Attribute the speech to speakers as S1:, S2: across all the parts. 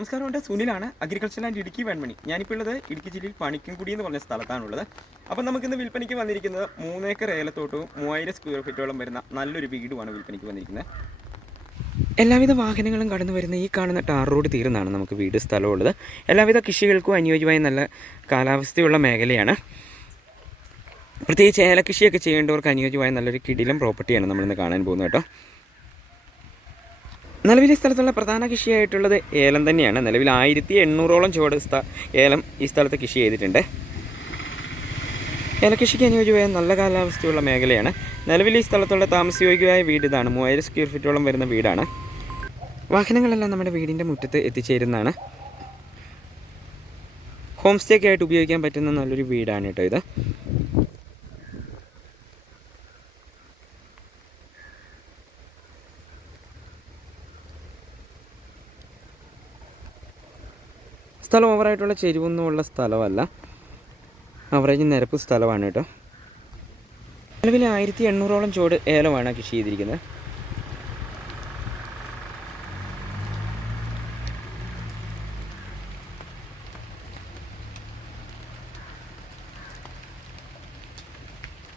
S1: നമസ്കാരം എന്റെ സുനിലാണ്. Agriculture and Idukki Venmani. ഞാനിപ്പോൾ ഉള്ളത് ഇടുക്കി ജില്ലയിൽ പണിക്കൻകുടി എന്ന് പറഞ്ഞ സ്ഥലത്താണുള്ളത്. അപ്പം നമുക്കിന്ന് വിൽപ്പനയ്ക്ക് വന്നിരിക്കുന്നത് മൂന്നേക്കർ ഏലത്തോട്ടവും മൂവായിരം സ്ക്വയർ ഫീറ്റോളം വരുന്ന നല്ലൊരു വീടുമാണ് വിൽപ്പനയ്ക്ക് വന്നിരിക്കുന്നത്. എല്ലാവിധ വാഹനങ്ങളും കടന്നു വരുന്ന ഈ കാണുന്ന ടാർ റോഡ് തീർന്നാണ് നമുക്ക് വീട് സ്ഥലമുള്ളത്. എല്ലാവിധ കൃഷികൾക്കും അനുയോജ്യമായ നല്ല കാലാവസ്ഥയുള്ള മേഖലയാണ്. പ്രത്യേകിച്ച് ഏലകൃഷിയൊക്കെ ചെയ്യേണ്ടവർക്ക് അനുയോജ്യമായ നല്ലൊരു കിടിലം പ്രോപ്പർട്ടിയാണ് നമ്മളിന്ന് കാണാൻ പോകുന്നത് കേട്ടോ. നിലവിൽ ഈ സ്ഥലത്തുള്ള പ്രധാന കൃഷിയായിട്ടുള്ളത് ഏലം തന്നെയാണ്. നിലവിൽ ആയിരത്തി എണ്ണൂറോളം ചുവട് ഏലം ഈ സ്ഥലത്ത് കൃഷി ചെയ്തിട്ടുണ്ട്. ഏലകൃഷിക്ക് അനുയോജ്യമായ നല്ല കാലാവസ്ഥയുള്ള മേഖലയാണ്. നിലവിൽ ഈ സ്ഥലത്തുള്ള താമസയോഗ്യമായ വീട് ഇതാണ്. മൂവായിരം സ്ക്വയർ ഫീറ്റോളം വരുന്ന വീടാണ്. വാഹനങ്ങളെല്ലാം നമ്മുടെ വീടിന്റെ മുറ്റത്ത് എത്തിച്ചേരുന്നതാണ്. ഹോം സ്റ്റേ ഒക്കെ ആയിട്ട് ഉപയോഗിക്കാൻ പറ്റുന്ന നല്ലൊരു വീടാണ് കേട്ടോ ഇത്. സ്ഥലം ഓവറായിട്ടുള്ള ചെരുവൊന്നും ഉള്ള സ്ഥലമല്ല. അവറേജ് നിരപ്പ് സ്ഥലമാണ് കേട്ടോ. നിലവിൽ ആയിരത്തി എണ്ണൂറോളം ചോട് ഏലമാണ് കൃഷി ചെയ്തിരിക്കുന്നത്.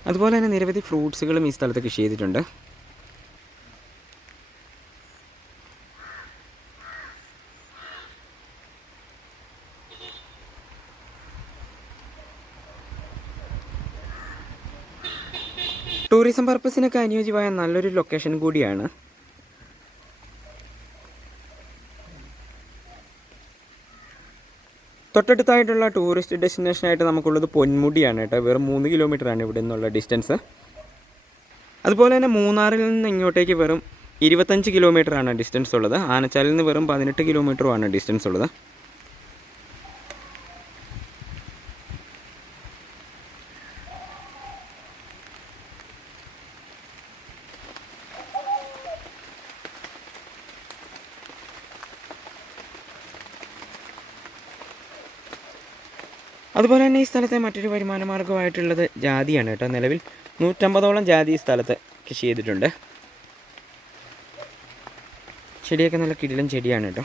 S1: അതുപോലെ തന്നെ നിരവധി ഫ്രൂട്ട്സുകളും ഈ സ്ഥലത്ത് കൃഷി ചെയ്തിട്ടുണ്ട്. ടൂറിസം പർപ്പസിനൊക്കെ അനുയോജ്യമായ നല്ലൊരു ലൊക്കേഷൻ കൂടിയാണ്. തൊട്ടടുത്തായിട്ടുള്ള ടൂറിസ്റ്റ് ഡെസ്റ്റിനേഷനായിട്ട് നമുക്കുള്ളത് പൊന്മുടിയാണ് കേട്ടോ. വെറും മൂന്ന് കിലോമീറ്ററാണ് ഇവിടെ നിന്നുള്ള ഡിസ്റ്റൻസ് അതുപോലെ തന്നെ മൂന്നാറിൽ നിന്ന് ഇങ്ങോട്ടേക്ക് വെറും ഇരുപത്തഞ്ച് കിലോമീറ്ററാണ് ഡിസ്റ്റൻസ് ഉള്ളത്. ആനച്ചാലിൽ നിന്ന് വെറും പതിനെട്ട് കിലോമീറ്ററുമാണ് ഡിസ്റ്റൻസ് ഉള്ളത്. അതുപോലെ തന്നെ ഈ സ്ഥലത്തെ മറ്റൊരു വരുമാന മാർഗമായിട്ടുള്ളത് ജാതിയാണ് കേട്ടോ. നിലവിൽ നൂറ്റമ്പതോളം ജാതി ഈ സ്ഥലത്ത് കൃഷി ചെയ്തിട്ടുണ്ട്. ചെടിയൊക്കെ നല്ല കിടിലൻ ചെടിയാണ് കേട്ടോ.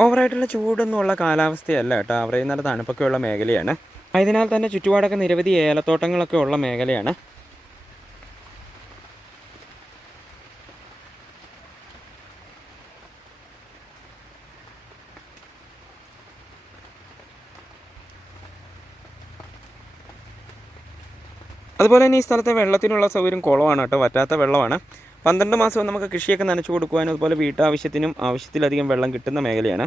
S1: ഓവറായിട്ടുള്ള ചൂടൊന്നും ഉള്ള കാലാവസ്ഥയല്ല കേട്ടോ. അവരെ നല്ല തണുപ്പൊക്കെയുള്ള മേഖലയാണ്. അതിനാൽ തന്നെ ചുറ്റുപാടൊക്കെ നിരവധി ഏലത്തോട്ടങ്ങളൊക്കെ ഉള്ള മേഖലയാണ്. അതുപോലെ തന്നെ ഈ സ്ഥലത്തെ വെള്ളത്തിനുള്ള സൗകര്യം കുളമാണ് കേട്ടോ വറ്റാത്ത വെള്ളമാണ്. പന്ത്രണ്ട് മാസവും നമുക്ക് കൃഷിയൊക്കെ നനച്ചു കൊടുക്കുവാനും അതുപോലെ വീട്ടാവശ്യത്തിനും ആവശ്യത്തിലധികം വെള്ളം കിട്ടുന്ന മേഖലയാണ്.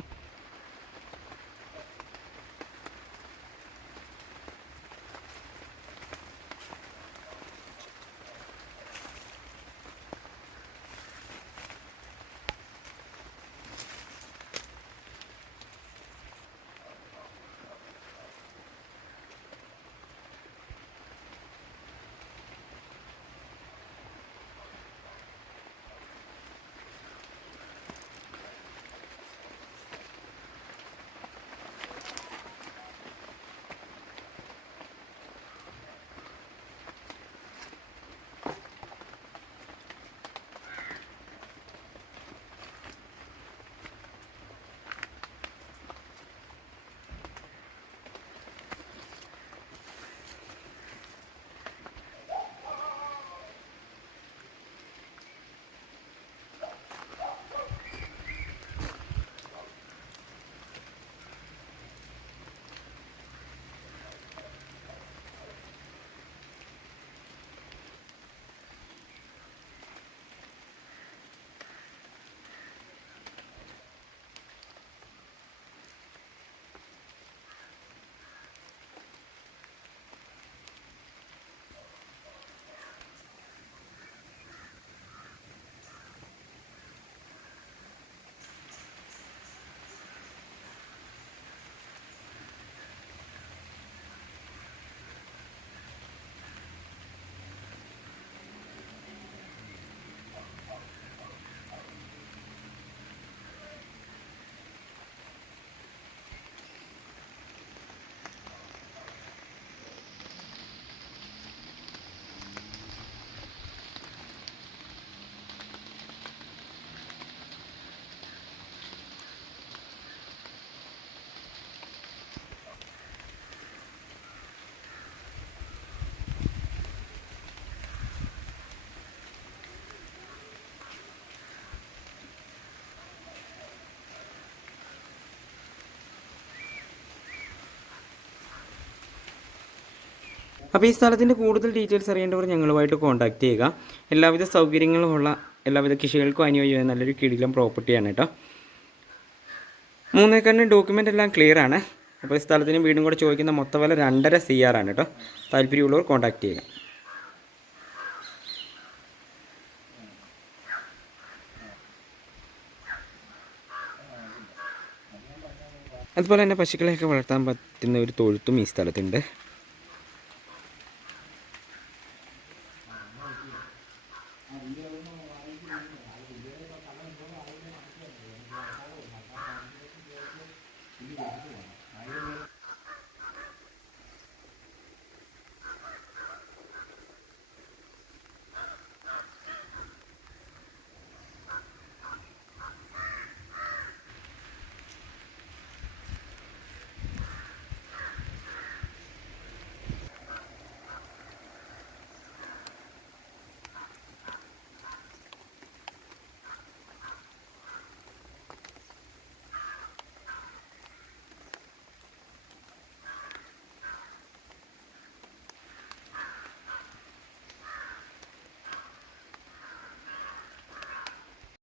S1: അപ്പോൾ ഈ സ്ഥലത്തിന്റെ കൂടുതൽ ഡീറ്റെയിൽസ് അറിയേണ്ടവർ ഞങ്ങളുമായിട്ട് കോൺടാക്ട് ചെയ്യുക. എല്ലാവിധ സൗകര്യങ്ങളുമുള്ള എല്ലാവിധ കൃഷികൾക്കും അനുയോജ്യമായ നല്ലൊരു കിടിലം പ്രോപ്പർട്ടിയാണ് കേട്ടോ. മൂന്നേക്കറിന് ഡോക്യുമെന്റ് എല്ലാം ക്ലിയർ ആണ്. അപ്പോൾ ഈ സ്ഥലത്തിന് വീടും കൂടെ ചോദിക്കുന്ന മൊത്തം വില രണ്ടര സി ആർ ആണ് കേട്ടോ. താല്പര്യമുള്ളവർ കോൺടാക്ട് ചെയ്യുക. അതുപോലെ തന്നെ പശുക്കളെയൊക്കെ വളർത്താൻ പറ്റുന്ന ഒരു തൊഴുത്തും ഈ സ്ഥലത്തുണ്ട്.